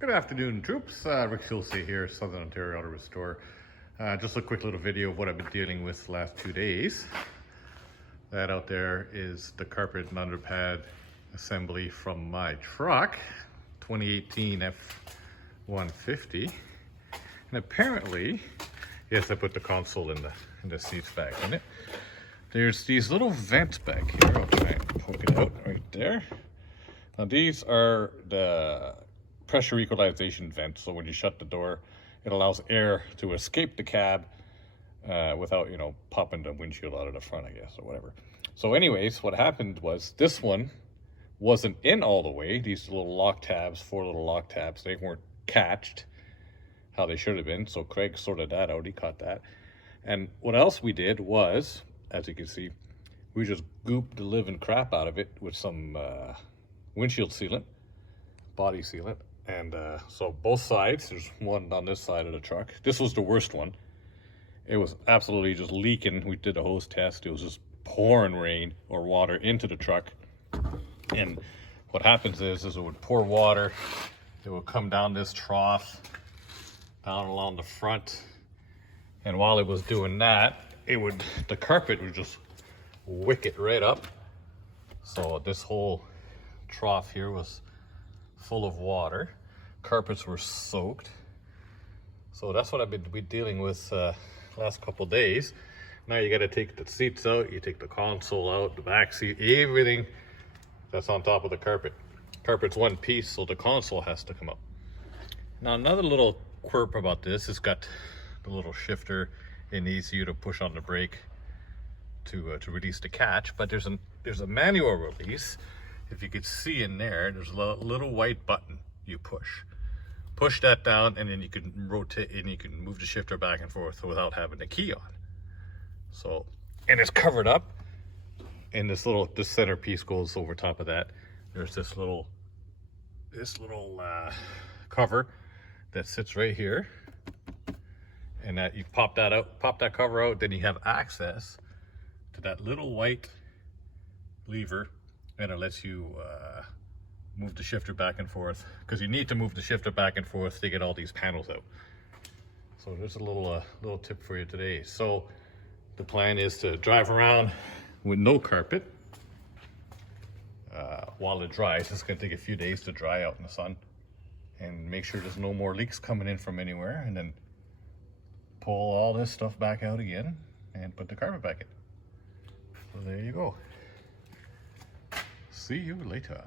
Good afternoon, troops. Rick Silsey here, Southern Ontario Auto Restore. Just a quick little video of what I've been dealing with the last 2 days. That out there is the carpet and underpad assembly from my truck, 2018 F-150. And apparently, yes, I put the console in the seats back in it. There's these little vents back here. I'll try and poke it out right there. Now these are the pressure equalization vents, so when you shut the door, it allows air to escape the cab without, popping the windshield out of the front, I guess, or whatever. So anyways, what happened was this one wasn't in all the way. These little lock tabs, 4 little lock tabs, they weren't catched how they should have been. So Craig sorted that out, he caught that. And what else we did was, as you can see, we just gooped the living crap out of it with some windshield sealant, body sealant. And so both sides, there's one on this side of the truck. This was the worst one. It was absolutely just leaking. We did a hose test. It was just pouring rain or water into the truck. And what happens is it would pour water. It would come down this trough, down along the front. And while it was doing that, the carpet would just wick it right up. So this whole trough here was full of water. Carpets were soaked. So that's what I've been dealing with last couple days. Now you got to take the seats out, you take the console out, the back seat, everything that's on top of the carpet. Carpet's one piece, so the console has to come out. Now another little quirk about this, it's got the little shifter. It needs you to push on the brake to release the catch, but there's a manual release. If you could see in there, there's a little white button you push. Push that down, and then you can rotate and you can move the shifter back and forth without having the key on. So, and it's covered up, and this center piece goes over top of that. There's this little cover that sits right here, and that you pop that cover out, then you have access to that little white lever, and it lets you move the shifter back and forth, because you need to move the shifter back and forth to get all these panels out. So there's a little tip for you today. So the plan is to drive around with no carpet while it dries. It's going to take a few days to dry out in the sun, and make sure there's no more leaks coming in from anywhere, and then pull all this stuff back out again and put the carpet back in. So there you go. See you later.